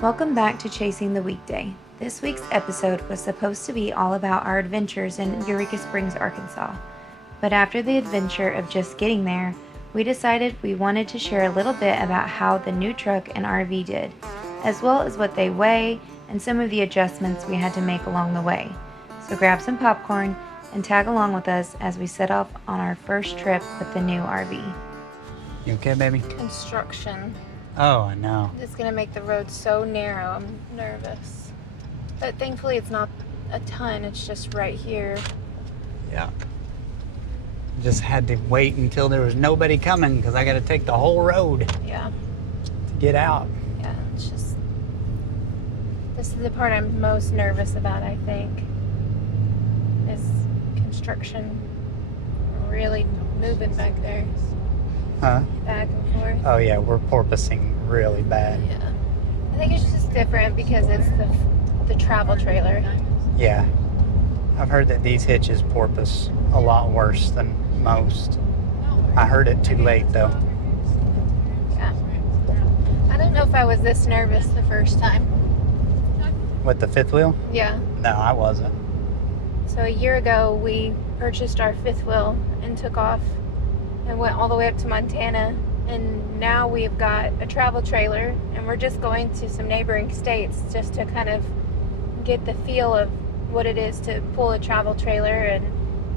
Welcome back to Chasing the Weekday. This week's episode was supposed to be all about our adventures in Eureka Springs, Arkansas. But after the adventure of just getting there, we decided we wanted to share a little bit about how the new truck and RV did, as well as what they weigh and some of the adjustments we had to make along the way. So grab some popcorn and tag along with us as we set off on our first trip with the new RV. You okay, baby? Construction. Oh, I know. It's gonna make the road so narrow. I'm nervous. But thankfully it's not a ton, it's just right here. Yeah. Just had to wait until there was nobody coming because I got to take the whole road Yeah. to get out. Yeah, it's just... This is the part I'm most nervous about, I think. Is construction really moving back there. Huh? Back and forth. Oh, yeah, we're porpoising really bad. Yeah. I think it's just different because it's the travel trailer. Yeah. I've heard that these hitches porpoise a lot worse than most. I heard it too late, though. Yeah. I don't know if I was this nervous the first time. With the fifth wheel? Yeah. No, I wasn't. So a year ago, we purchased our fifth wheel and took off and went all the way up to Montana. And now we've got a travel trailer and we're just going to some neighboring states just to kind of get the feel of what it is to pull a travel trailer and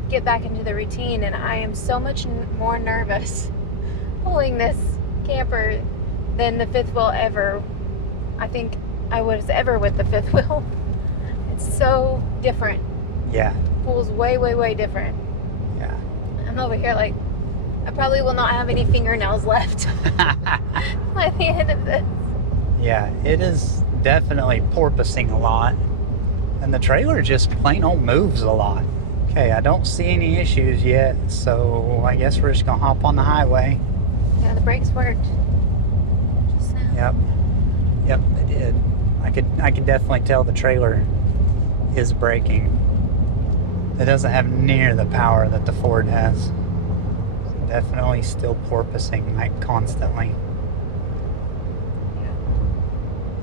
get back into the routine. And I am so much more nervous pulling this camper than the fifth wheel ever. I think I was ever with the fifth wheel. It's so different. Yeah. Pulls way, way, way different. Yeah. I'm over here like, I probably will not have any fingernails left by the end of this. Yeah, it is definitely porpoising a lot. And the trailer just plain old moves a lot. Okay, I don't see any issues yet, so I guess we're just gonna hop on the highway. Yeah, the brakes worked just now. Yep, they did. I could definitely tell the trailer is braking. It doesn't have near the power that the Ford has. Definitely still porpoising like constantly. Yeah.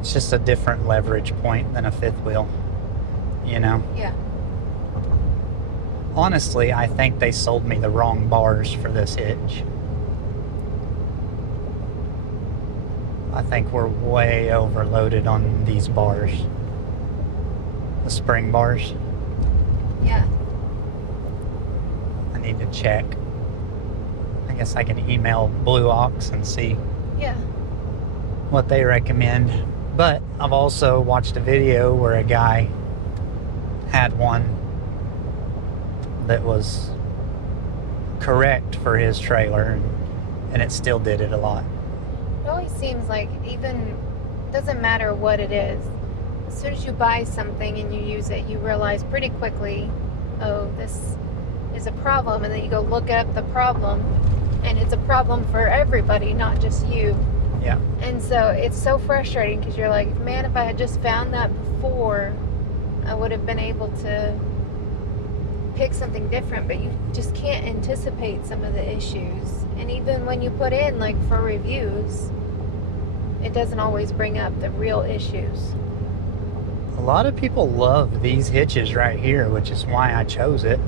It's just a different leverage point than a fifth wheel, you know? Yeah. Honestly, I think they sold me the wrong bars for this hitch. I think we're way overloaded on these bars. The spring bars. Yeah. I need to check. I guess I can email Blue Ox and see Yeah. what they recommend. But I've also watched a video where a guy had one that was correct for his trailer and it still did it a lot. It always seems like even, doesn't matter what it is, as soon as you buy something and you use it, you realize pretty quickly, oh, this is a problem, and then you go look up the problem, and it's a problem for everybody, not just you. Yeah. And so it's so frustrating because you're like, man, if I had just found that before, I would have been able to pick something different, but you just can't anticipate some of the issues. And even when you put in like for reviews, it doesn't always bring up the real issues. A lot of people love these hitches right here, which is why I chose it.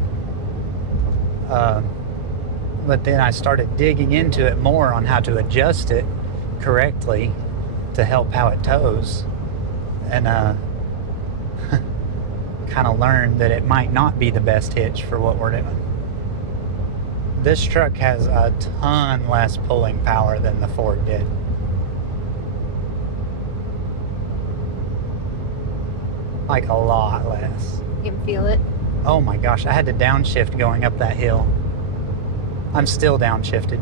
But then I started digging into it more on how to adjust it correctly to help how it tows. And kind of learned that it might not be the best hitch for what we're doing. This truck has a ton less pulling power than the Ford did. Like a lot less. You can feel it. Oh my gosh, I had to downshift going up that hill. I'm still downshifted.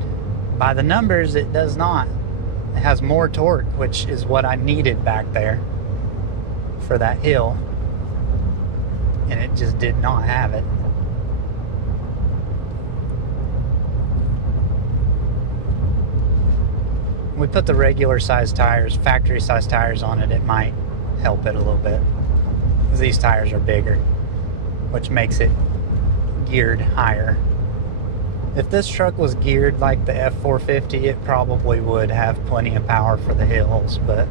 By the numbers, it does not. It has more torque, which is what I needed back there for that hill. And it just did not have it. We put the regular size tires, factory size tires on it, it might help it a little bit. Because these tires are bigger, which makes it geared higher. If this truck was geared like the F450, it probably would have plenty of power for the hills, but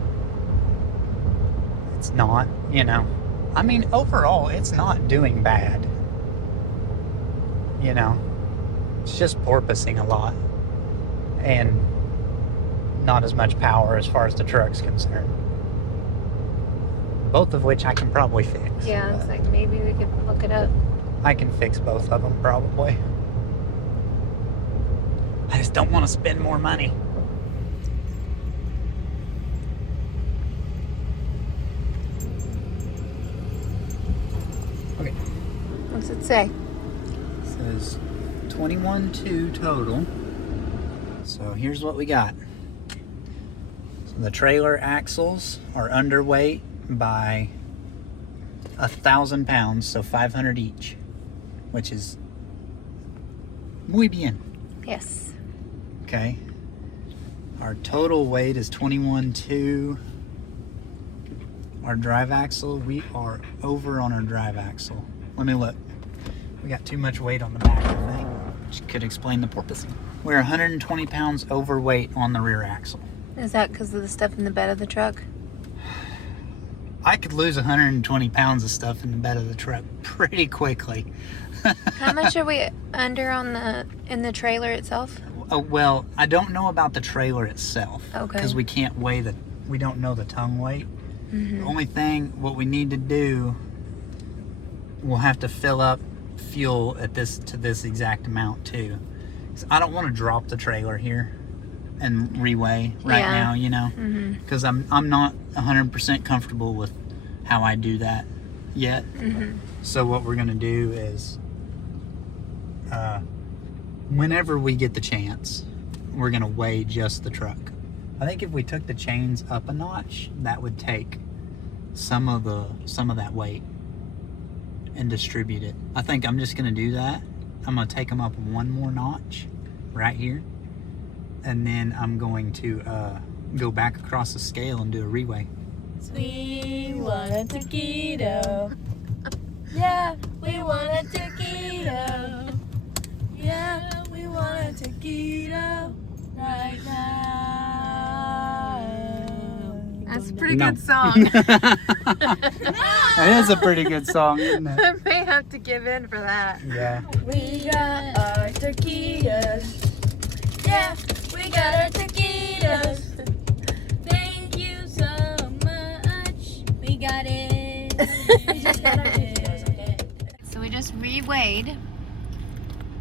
it's not, you know. I mean, overall, it's not doing bad. You know, it's just porpoising a lot and not as much power as far as the truck's concerned. Both of which I can probably fix. Yeah, it's like maybe we could look it up. I can fix both of them probably. I just don't want to spend more money. Okay. What's it say? It says 21.2 total. So here's what we got. So the trailer axles are underweight by 1,000 pounds, so 500 each, which is muy bien. Yes. Okay. Our total weight is 21.2. Our drive axle, we are over on our drive axle. Let me look. We got too much weight on the back, I think, which could explain the porpoising. We're 120 pounds overweight on the rear axle. Is that because of the stuff in the bed of the truck? I could lose 120 pounds of stuff in the bed of the truck pretty quickly. How much are we under in the trailer itself? Oh, well, I don't know about the trailer itself. Okay. Because we can't weigh we don't know the tongue weight. Mm-hmm. The only thing, what we need to do, we'll have to fill up fuel to this exact amount too. 'Cause I don't want to drop the trailer here and reweigh right now, you know, because I'm not 100% comfortable with how I do that yet. So what we're gonna do is, whenever we get the chance, we're gonna weigh just the truck. I think if we took the chains up a notch, that would take some of that weight and distribute it. I think I'm just gonna do that. I'm gonna take them up one more notch right here, and then I'm going to go back across the scale and do a reweigh. We want a taquito. Yeah, we want a taquito. Yeah, we want a taquito right now. That's a pretty No. good song. That is a pretty good song, isn't it? I may have to give in for that. Yeah. We got our taquitos. Yeah, we got our taquitos. Thank you so much. We got it. We just got our taquitos, okay? So we just reweighed,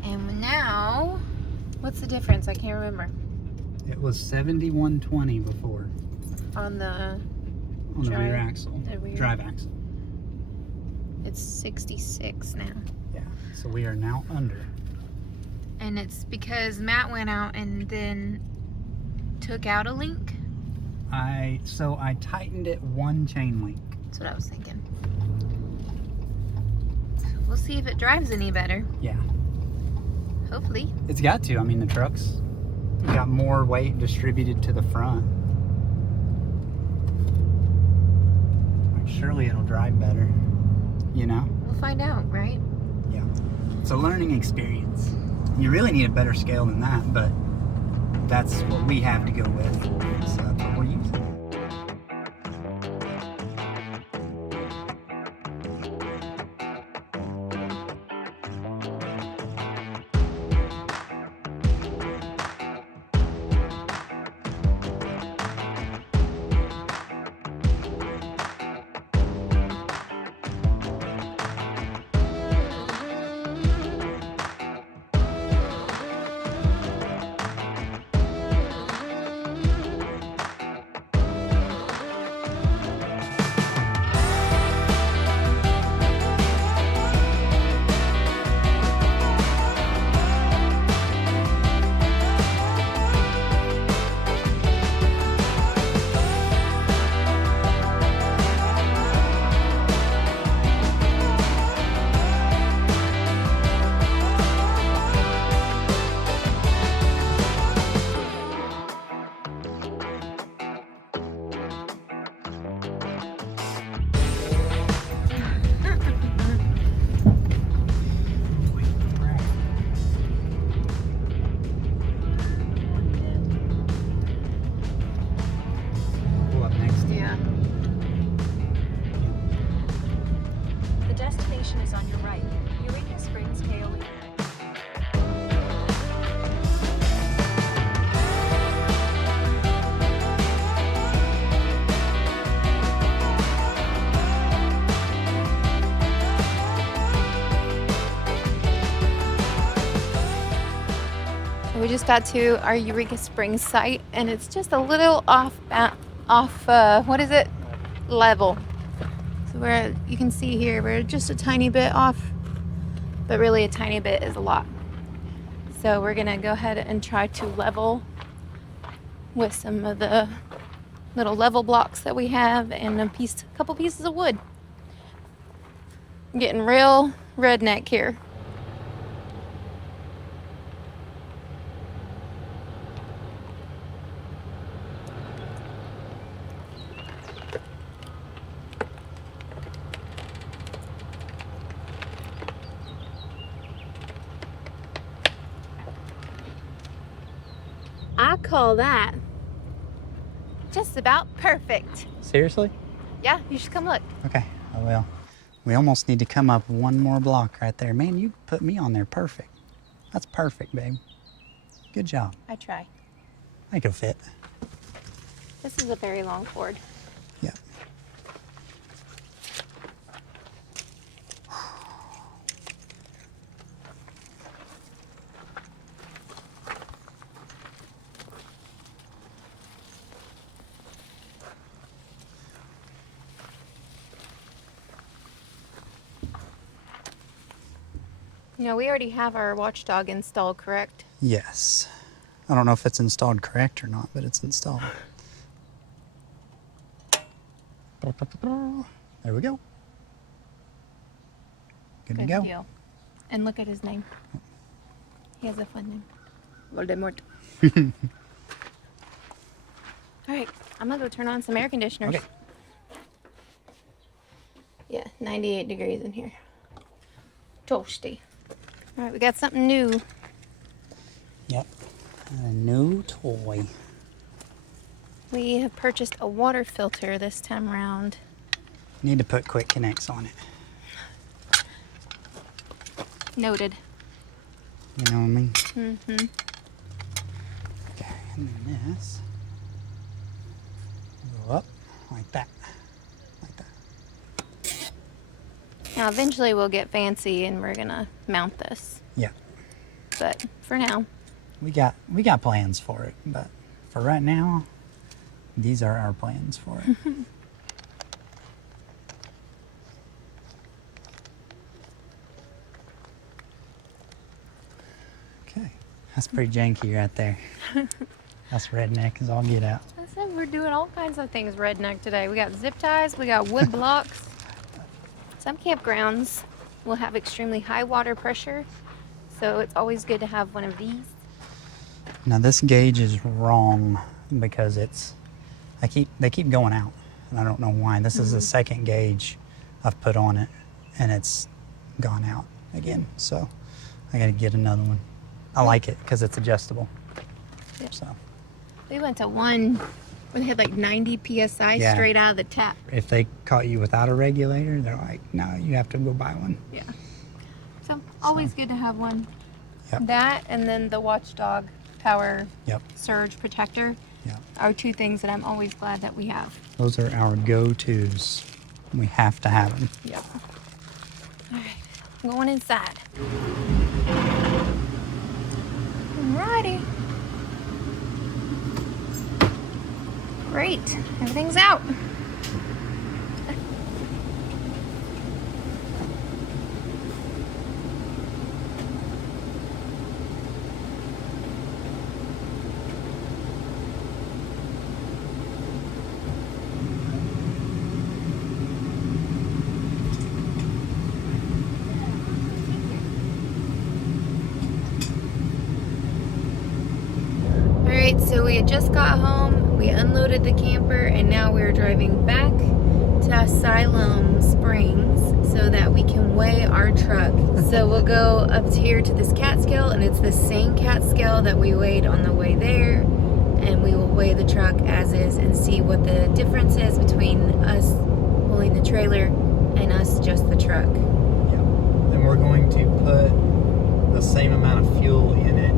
and now, what's the difference? I can't remember. It was 71.20 before On the, on the Drive- rear axle, the rear. drive axle. it's 66 now. Yeah. So we are now under. And it's because Matt went out and then took out a link. I tightened it one chain link. That's what I was thinking. We'll see if it drives any better. Yeah. Hopefully. It's got to. I mean, the truck's got more weight distributed to the front. Like, surely it'll drive better. You know? We'll find out, right? Yeah. It's a learning experience. You really need a better scale than that, but that's what we have to go with. So that's what we're using. just got to our Eureka Springs site, and it's just a little off what is it? Level. So you can see here, we're just a tiny bit off, but really a tiny bit is a lot. So we're gonna go ahead and try to level with some of the little level blocks that we have and a couple pieces of wood. I'm getting real redneck here. I call that just about perfect. Seriously? Yeah, you should come look. Okay, I will. We almost need to come up one more block right there. Man, you put me on there perfect. That's perfect, babe. Good job. I try. I can fit. This is a very long cord. Yeah. You know, we already have our watchdog installed, correct? Yes. I don't know if it's installed correct or not, but it's installed. There we go. Good to go. Deal. And look at his name. He has a fun name. Voldemort. All right, I'm gonna go turn on some air conditioners. Okay. Yeah, 98 degrees in here. Toasty. All right, we got something new. Yep. A new toy. We have purchased a water filter this time around. Need to put quick connects on it. Noted. You know what I mean? Mm-hmm. Okay, and then this go up like that. Like that. Now, eventually we'll get fancy and we're gonna mount this. Yeah. But for now, We got plans for it, but for right now, these are our plans for it. Okay. That's pretty janky right there. That's redneck as all get out. I said we're doing all kinds of things redneck today. We got zip ties, we got wood blocks. Some campgrounds will have extremely high water pressure, so it's always good to have one of these. Now this gauge is wrong because they keep going out, and I don't know why. This is the second gauge I've put on it, and it's gone out again. So I got to get another one. I like it because it's adjustable. Yep. So We went to one where they had like 90 psi Yeah. straight out of the tap. if they caught you without a regulator, they're like, no, you have to go buy one. Yeah. So always good to have one. Yep. That and then the Watchdog Power Yep. Surge Protector Yep. are two things that I'm always glad that we have. Those are our go-tos. We have to have them. Yep. All right, I'm going inside. Alrighty. Great, everything's out. Alright, so we had just got home, we unloaded the camper, and now we're driving back to Siloam Springs so that we can weigh our truck. So we'll go up here to this cat scale, and it's the same cat scale that we weighed on the way there, and we will weigh the truck as is and see what the difference is between us pulling the trailer and us just the truck. Yeah. And we're going to put the same amount of fuel in it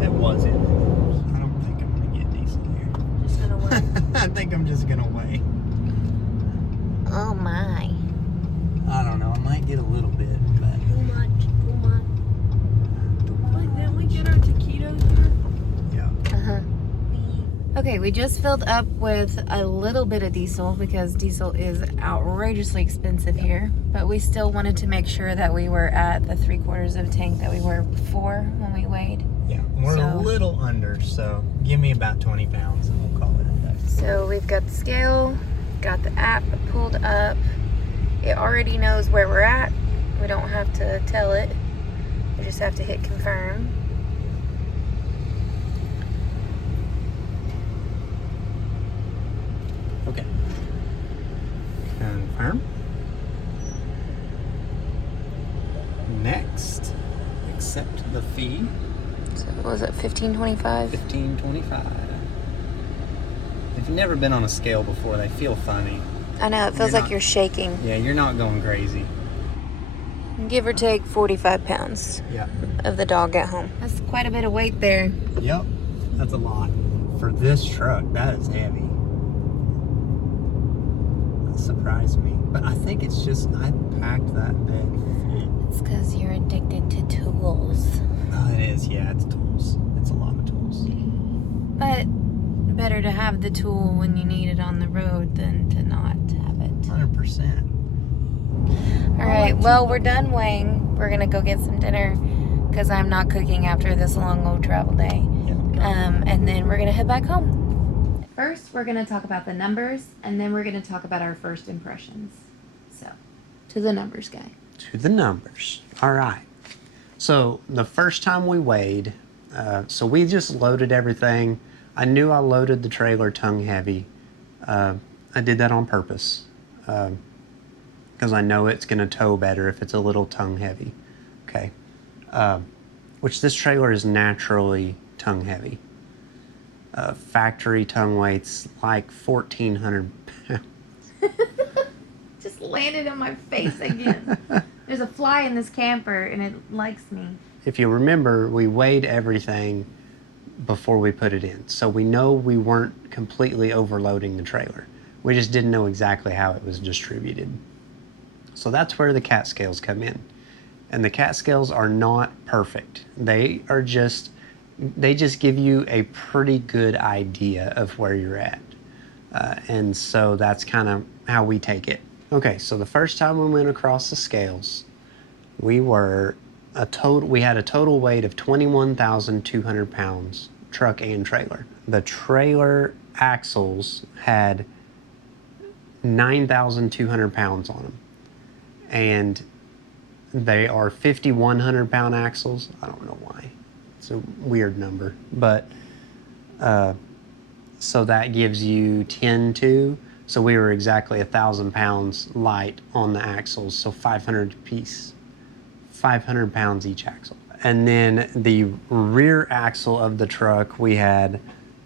that was in it. I don't think I'm going to get decent here. Just gonna weigh. I think I'm just going to weigh. Oh my. I don't know. I might get a little bit, but Too much. Wait, didn't we get our taquitos here? Okay, we just filled up with a little bit of diesel because diesel is outrageously expensive here. But we still wanted to make sure that we were at the 3/4 of a tank that we were before when we weighed. Yeah, we're a little under, so give me about 20 pounds and we'll call it a day. So we've got the scale, got the app pulled up. It already knows where we're at. We don't have to tell it. We just have to hit confirm. Okay. Confirm. Next, accept the fee. So what was it, $15.25? $15.25. If you've never been on a scale before, they feel funny. I know, it feels like you're shaking. Yeah, you're not going crazy. Give or take 45 pounds Yeah. of the dog at home. That's quite a bit of weight there. Yep, that's a lot. For this truck, that is heavy. That surprised me. But I think it's just, I packed that big. It's because you're addicted to tools. Oh, it is, yeah, it's tools. It's a lot of tools. But better to have the tool when you need it on the road than to not have it. 100%. All right, well, we're done weighing. We're going to go get some dinner because I'm not cooking after this long old travel day. And then we're going to head back home. First, we're going to talk about the numbers, and then we're going to talk about our first impressions. So, to the numbers guy. To the numbers. All right. So the first time we weighed, so we just loaded everything. I knew I loaded the trailer tongue heavy. I did that on purpose because I know it's going to tow better if it's a little tongue heavy. Okay. Which this trailer is naturally tongue heavy. Factory tongue weight's like 1,400 pounds. Just landed on my face again. There's a fly in this camper and it likes me. If you remember, we weighed everything before we put it in. So we know we weren't completely overloading the trailer. We just didn't know exactly how it was distributed. So that's where the cat scales come in. And the cat scales are not perfect. They just give you a pretty good idea of where you're at. And so that's kind of how we take it. Okay, so the first time we went across the scales, we had a total weight of 21,200 pounds, truck and trailer. The trailer axles had 9,200 pounds on them. And they are 5,100 pound axles. I don't know why. It's a weird number. But, so that gives you 10.2. So we were exactly 1,000 pounds light on the axles. So 500 piece. 500 pounds each axle. And then the rear axle of the truck, we had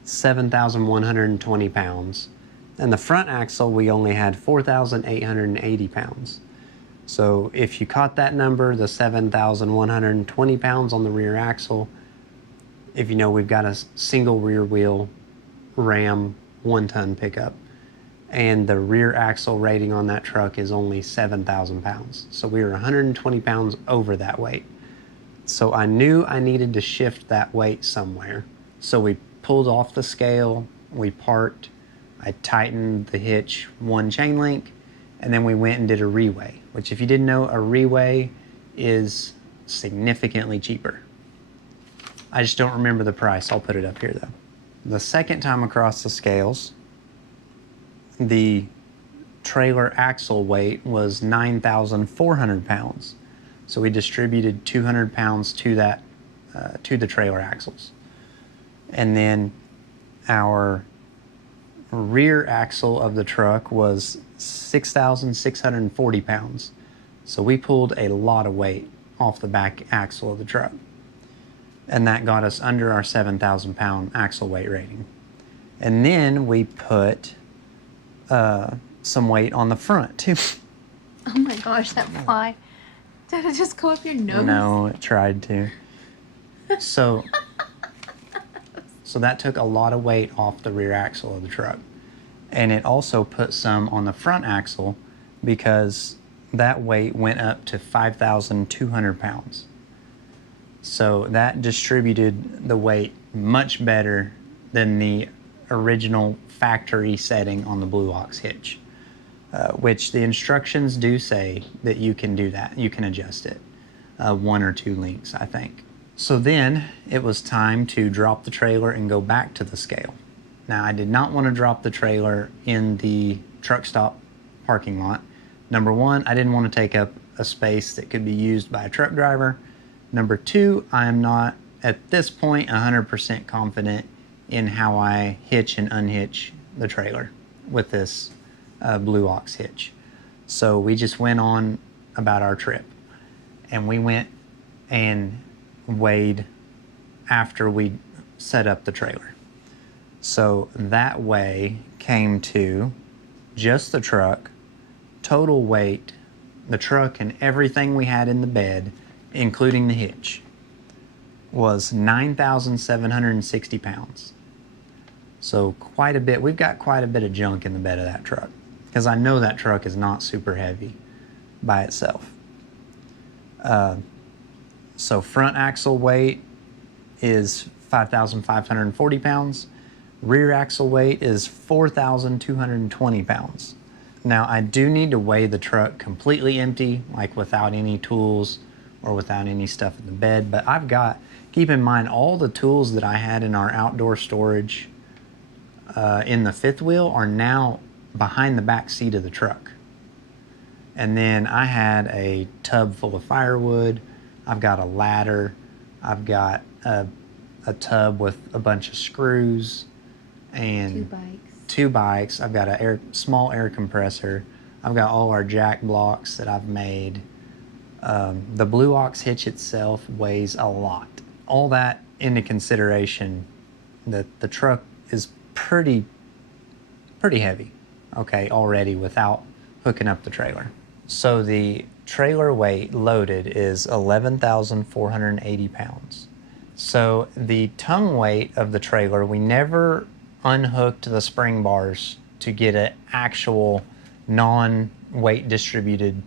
7,120 pounds. And the front axle, we only had 4,880 pounds. So if you caught that number, the 7,120 pounds on the rear axle, if you know we've got a single rear wheel Ram 1-ton pickup, and the rear axle rating on that truck is only 7,000 pounds. So we were 120 pounds over that weight. So I knew I needed to shift that weight somewhere. So we pulled off the scale, we parked, I tightened the hitch 1 chain link, and then we went and did a reweigh, which if you didn't know, a reweigh is significantly cheaper. I just don't remember the price. I'll put it up here though. The second time across the scales, the trailer axle weight was 9,400 pounds. So we distributed 200 pounds to that, to the trailer axles. And then our rear axle of the truck was 6,640 pounds. So we pulled a lot of weight off the back axle of the truck. And that got us under our 7,000 pound axle weight rating. And then we put some weight on the front too. Oh my gosh, that fly. Did it just go up your nose? No, it tried to. So that took a lot of weight off the rear axle of the truck. And it also put some on the front axle because that weight went up to 5,200 pounds. So that distributed the weight much better than the original factory setting on the Blue Ox hitch, which the instructions do say that you can do that. You can adjust it 1 or 2 links, I think. So then it was time to drop the trailer and go back to the scale. Now, I did not want to drop the trailer in the truck stop parking lot. Number one, I didn't want to take up a space that could be used by a truck driver. Number two, I am not at this point 100% confident in how I hitch and unhitch the trailer with this Blue Ox hitch. So we just went on about our trip, and we went and weighed after we set up the trailer. So that weigh came to just the truck, total weight, the truck and everything we had in the bed, including the hitch, was 9,760 pounds. So quite a bit. We've got quite a bit of junk in the bed of that truck, because I know that truck is not super heavy by itself. So front axle weight is 5,540 pounds. Rear axle weight is 4,220 pounds. Now, I do need to weigh the truck completely empty, like without any tools or without any stuff in the bed, but I've got, keep in mind, all the tools that I had in our outdoor storage in the fifth wheel are now behind the back seat of the truck. And then I had a tub full of firewood, I've got a ladder, I've got a tub with a bunch of screws, and 2 bikes. I've got a small air compressor. I've got all our jack blocks that I've made. The Blue Ox hitch itself weighs a lot. All that into consideration, that the truck is pretty heavy, okay, already without hooking up the trailer. So the trailer weight loaded is 11,480 pounds. So the tongue weight of the trailer, we never unhooked the spring bars to get an actual non-weight distributed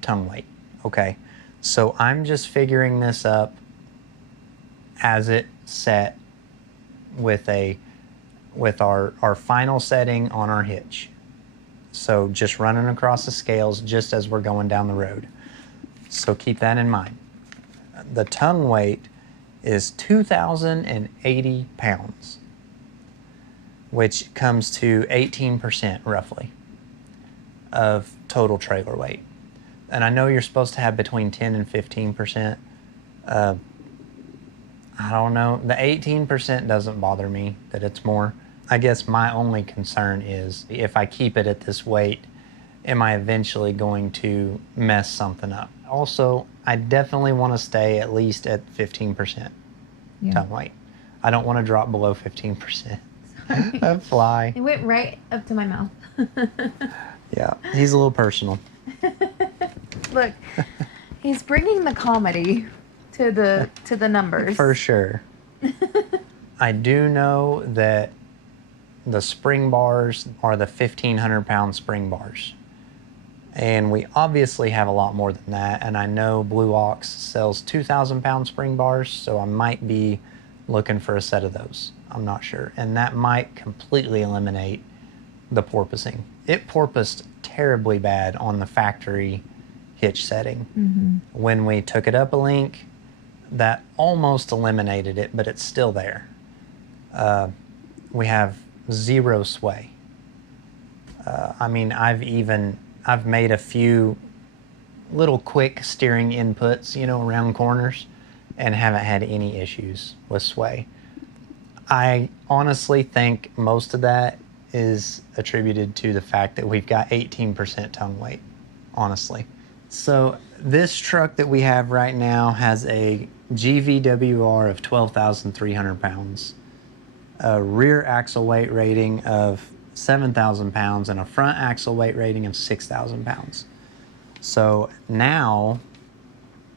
tongue weight. Okay, so I'm just figuring this up as it set with our final setting on our hitch. So just running across the scales just as we're going down the road. So keep that in mind. The tongue weight is 2,080 pounds, which comes to 18% roughly of total trailer weight. And I know you're supposed to have between 10 and 15%. I don't know. The 18% doesn't bother me that it's more. I guess my only concern is if I keep it at this weight, am I eventually going to mess something up? Also, I definitely want to stay at least at 15% tongue weight. I don't want to drop below 15%. A fly. It went right up to my mouth. Yeah, he's a little personal. Look, he's bringing the comedy to the numbers. For sure. I do know that the spring bars are the 1,500 pound spring bars. And we obviously have a lot more than that. And I know Blue Ox sells 2,000 pound spring bars, so I might be looking for a set of those. I'm not sure. And that might completely eliminate the porpoising. It porpoised terribly bad on the factory hitch setting. Mm-hmm. When we took it up a link, that almost eliminated it, but it's still there. We have 0 sway. I mean, I've made a few little quick steering inputs, around corners, and haven't had any issues with sway. I honestly think most of that is attributed to the fact that we've got 18% tongue weight, honestly. So this truck that we have right now has a GVWR of 12,300 pounds, a rear axle weight rating of 7,000 pounds, and a front axle weight rating of 6,000 pounds. So now,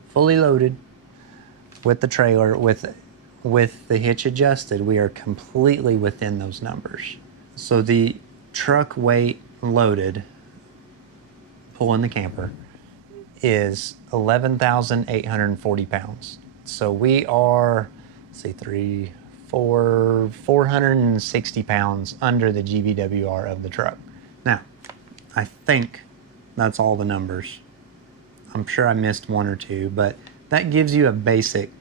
fully loaded with the trailer, with the hitch adjusted, we are completely within those numbers. So the truck weight loaded, pulling the camper, is 11,840 pounds. So we are, let's see, 3, for 460 pounds under the GVWR of the truck. Now, I think that's all the numbers. I'm sure I missed one or two, but that gives you a basic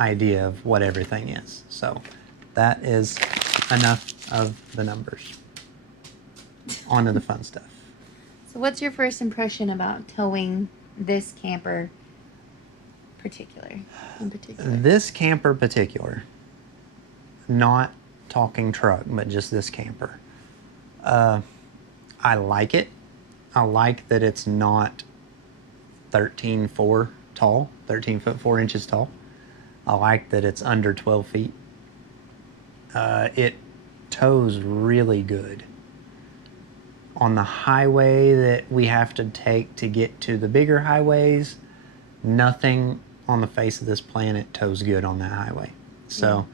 idea of what everything is. So that is enough of the numbers. On to the fun stuff. So, what's your first impression about towing this camper in particular? This camper particular, not talking truck, but just this camper. I like it. I like that it's not 13.4 tall, 13 foot 4 inches tall. I like that it's under 12 feet. It tows really good. On the highway that we have to take to get to the bigger highways, nothing on the face of this planet tows good on that highway. So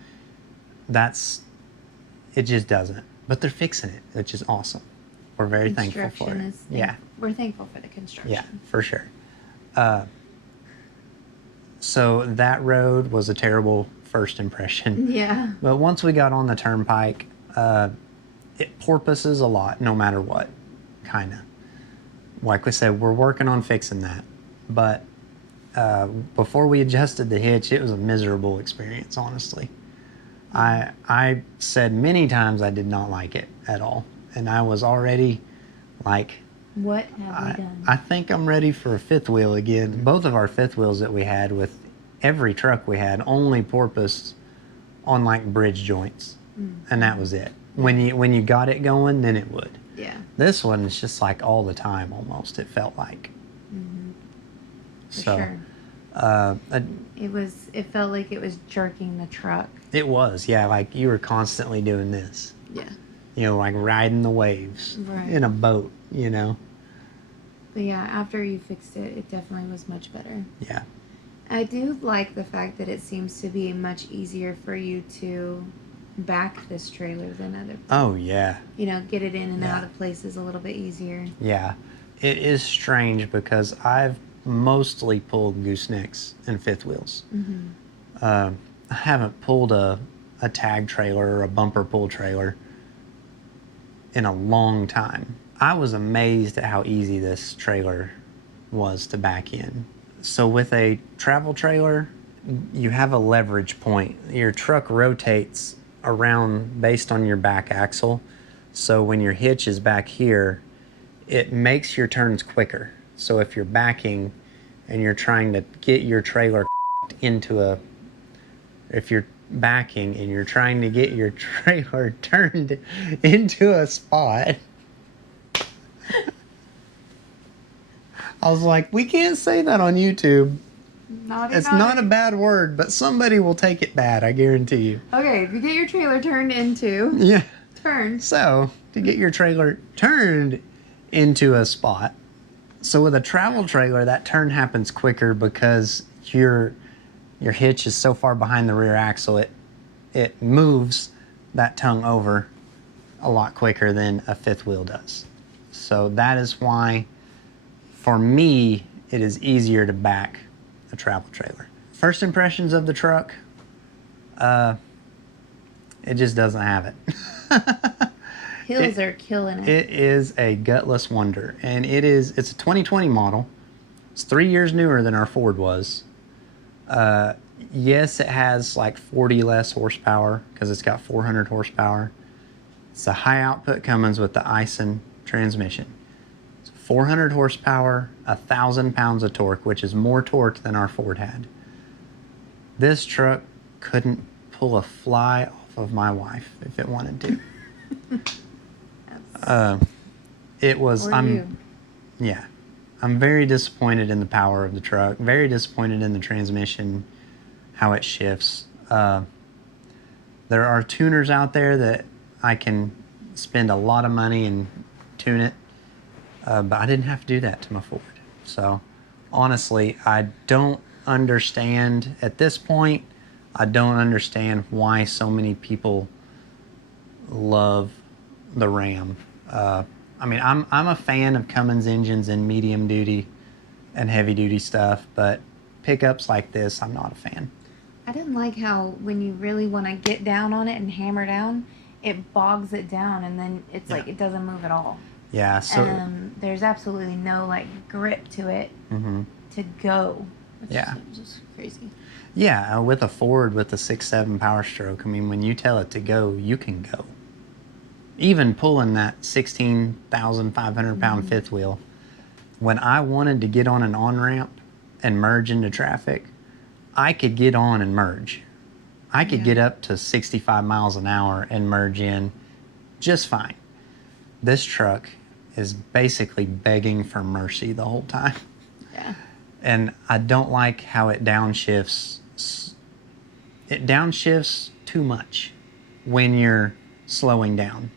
it just doesn't. But they're fixing it, which is awesome. We're very thankful for it. We're thankful for the construction. Yeah, for sure. So that road was a terrible first impression. Yeah. But once we got on the turnpike, it porpoises a lot, no matter what, kind of. Like we said, we're working on fixing that. But before we adjusted the hitch, it was a miserable experience, honestly. I said many times I did not like it at all. And I was already like, what have we done? I think I'm ready for a fifth wheel again. Both of our fifth wheels that we had with every truck we had only porpoised on like bridge joints. And that was it. When you got it going, then it would. Yeah. This one is just like all the time almost, it felt like. For sure. It felt like it was jerking the truck. It was, yeah, like you were constantly doing this. Yeah. You know, like riding the waves in a boat, you know. But yeah, after you fixed it, it definitely was much better. Yeah. I do like the fact that it seems to be much easier for you to back this trailer than other. Oh, yeah. You know, get it in and out of places a little bit easier. Yeah. It is strange because I've mostly pulled goosenecks and fifth wheels. I haven't pulled a tag trailer or a bumper pull trailer in a long time. I was amazed at how easy this trailer was to back in. So with a travel trailer, you have a leverage point. Your truck rotates around based on your back axle. So when your hitch is back here, it makes your turns quicker. So if you're backing and you're trying to get your trailer if you're backing and you're trying to get your trailer turned into a spot. I was like, we can't say that on YouTube. It's not a bad word, but somebody will take it bad, I guarantee you. Okay, if you get your trailer turned into... Yeah. Turned. So, to get your trailer turned into a spot. So with a travel trailer, that turn happens quicker because your hitch is so far behind the rear axle, it moves that tongue over a lot quicker than a fifth wheel does. So that is why, for me, it is easier to back a travel trailer. First impressions of the truck, it just doesn't have it. Hills are killing it. It is a gutless wonder, and it's a 2020 model. It's 3 years newer than our Ford was. Yes, it has like 40 less horsepower because it's got 400 horsepower. It's a high output Cummins with the Ison transmission. It's 400 horsepower, 1,000 pounds of torque, which is more torque than our Ford had. This truck couldn't pull a fly off of my wife if it wanted to. Yeah. I'm very disappointed in the power of the truck. Very disappointed in the transmission, how it shifts. There are tuners out there that I can spend a lot of money and tune it, but I didn't have to do that to my Ford. So honestly, I don't understand at this point. I don't understand why so many people love the Ram. I mean, I'm a fan of Cummins engines in medium duty and heavy duty stuff, but pickups like this, I'm not a fan. I didn't like how when you really want to get down on it and hammer down, it bogs it down, and then it's like Yeah. it doesn't move at all. Yeah. So. There's absolutely no like grip to it Mhm. to go. Which Yeah. is just crazy. Yeah, with a Ford with a 6.7 Power Stroke, I mean, when you tell it to go, you can go. Even pulling that 16,500 pound fifth wheel, when I wanted to get on an on ramp and merge into traffic, I could get on and merge. I could get up to 65 miles an hour and merge in just fine. This truck is basically begging for mercy the whole time. Yeah. And I don't like how it downshifts. It downshifts too much when you're slowing down.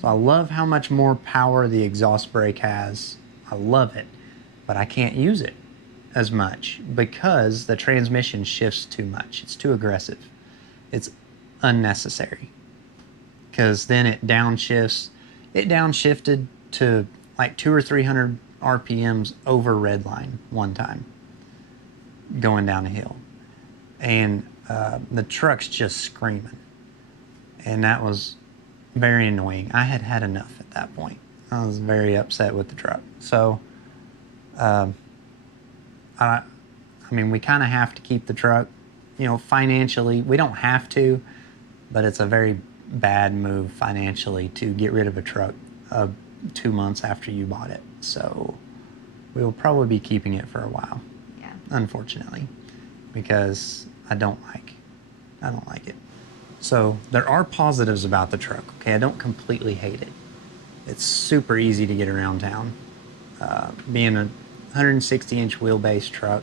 So I love how much more power the exhaust brake has. I love it, but I can't use it as much because the transmission shifts too much. It's too aggressive. It's unnecessary because then it downshifts. It downshifted to like 200 or 300 RPMs over red line one time going down a hill, and the truck's just screaming, and that was very annoying. I had had enough at that point. I was very upset with the truck. So I mean, we kind of have to keep the truck, you know, financially. We don't have to, but it's a very bad move financially to get rid of a truck 2 months after you bought it. So we will probably be keeping it for a while. Yeah. Unfortunately, because I don't like it. So there are positives about the truck. Okay, I don't completely hate it. It's super easy to get around town. Being a 160-inch wheelbase truck,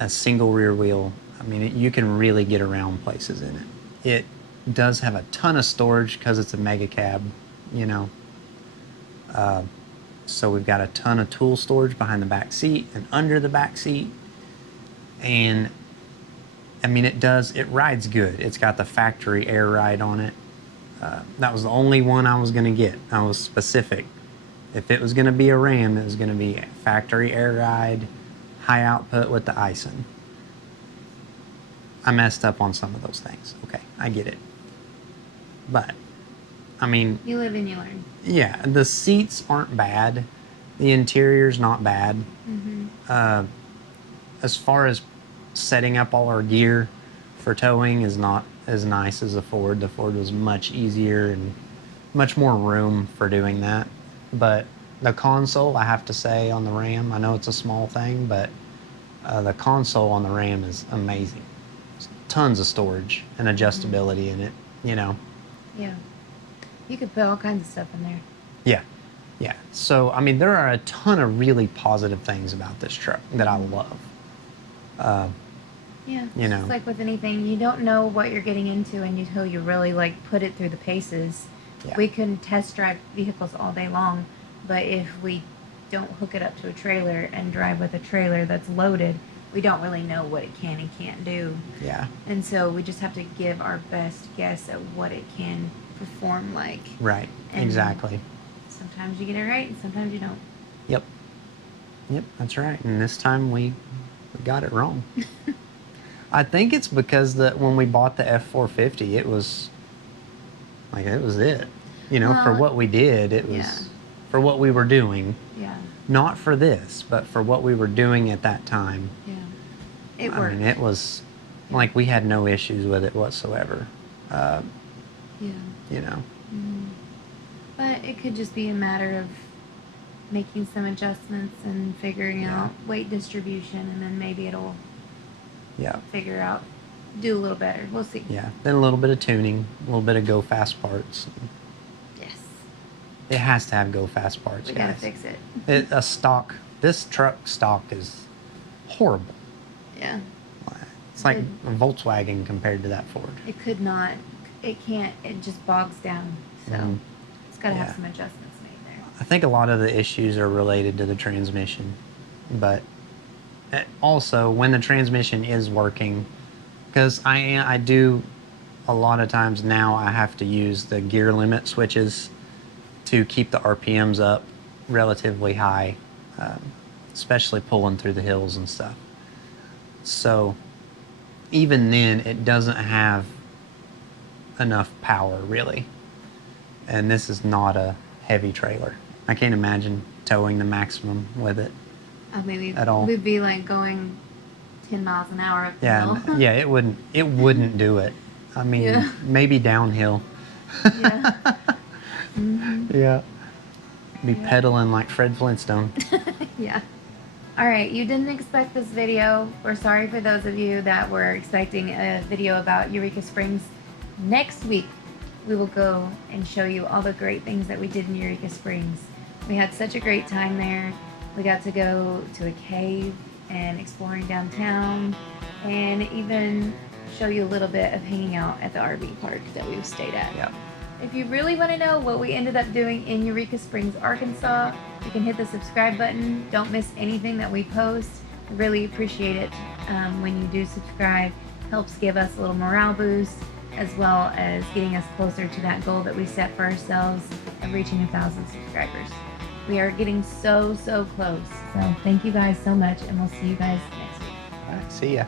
a single rear wheel, I mean, you can really get around places in it. It does have a ton of storage because it's a mega cab, you know. So we've got a ton of tool storage behind the back seat and under the back seat. And I mean, it rides good. It's got the factory air ride on it. That was the only one I was going to get. I was specific. If it was going to be a Ram, it was going to be a factory air ride, high output with the Ison. I messed up on some of those things. Okay, I get it. But, I mean... You live and you learn. Yeah, the seats aren't bad. The interior's not bad. Mm-hmm. As far as setting up all our gear for towing is not as nice as the Ford. The Ford was much easier and much more room for doing that. But the console, I have to say, on the Ram, I know it's a small thing, but the console on the Ram is amazing. There's tons of storage and adjustability in it, you know. Yeah. You could put all kinds of stuff in there. Yeah. Yeah. So, I mean, there are a ton of really positive things about this truck that I love. Yeah. You know. It's like with anything, you don't know what you're getting into until you really like put it through the paces. Yeah. We can test drive vehicles all day long, but if we don't hook it up to a trailer and drive with a trailer that's loaded, we don't really know what it can and can't do. Yeah. And so we just have to give our best guess at what it can perform like. Right. And exactly. Sometimes you get it right and sometimes you don't. Yep. Yep, that's right. And this time we got it wrong. I think it's because when we bought the F450, it was it. You know, for Well, what we did, it was yeah. for what we were doing. Yeah. Not for this, but for what we were doing at that time. Yeah. It I worked. mean, it was like we had no issues with it whatsoever. Yeah. You know. But it could just be a matter of making some adjustments and figuring Yeah. out weight distribution, and then maybe it'll Yeah. do a little better. We'll see. Yeah. Then a little bit of tuning, a little bit of go fast parts. Yes. It has to have go fast parts, We guys. gotta fix it. This truck stock is horrible. Yeah. It's like Good. a Volkswagen compared to that Ford. It could not. It can't. It just bogs down. So Mhm. it's gotta Yeah. have some adjustments made there. I think a lot of the issues are related to the transmission, but also when the transmission is working, because I do a lot of times now I have to use the gear limit switches to keep the RPMs up relatively high, especially pulling through the hills and stuff. So even then, it doesn't have enough power really. And this is not a heavy trailer. I can't imagine towing the maximum with it. Maybe At all. we'd be like going 10 miles an hour up the Yeah, hill. yeah, it wouldn't do it. I mean, Yeah. maybe downhill. Yeah. Yeah. Be pedaling like Fred Flintstone. Yeah. All right, you didn't expect this video. We're sorry for those of you that were expecting a video about Eureka Springs. Next week, we will go and show you all the great things that we did in Eureka Springs. We had such a great time there. We got to go to a cave and exploring downtown, and even show you a little bit of hanging out at the RV park that we've stayed at. Yeah. If you really want to know what we ended up doing in Eureka Springs, Arkansas, you can hit the subscribe button. Don't miss anything that we post. We really appreciate it when you do subscribe. Helps give us a little morale boost, as well as getting us closer to that goal that we set for ourselves of reaching 1,000 subscribers. We are getting so close. So thank you guys so much, and we'll see you guys next week. All right, see ya.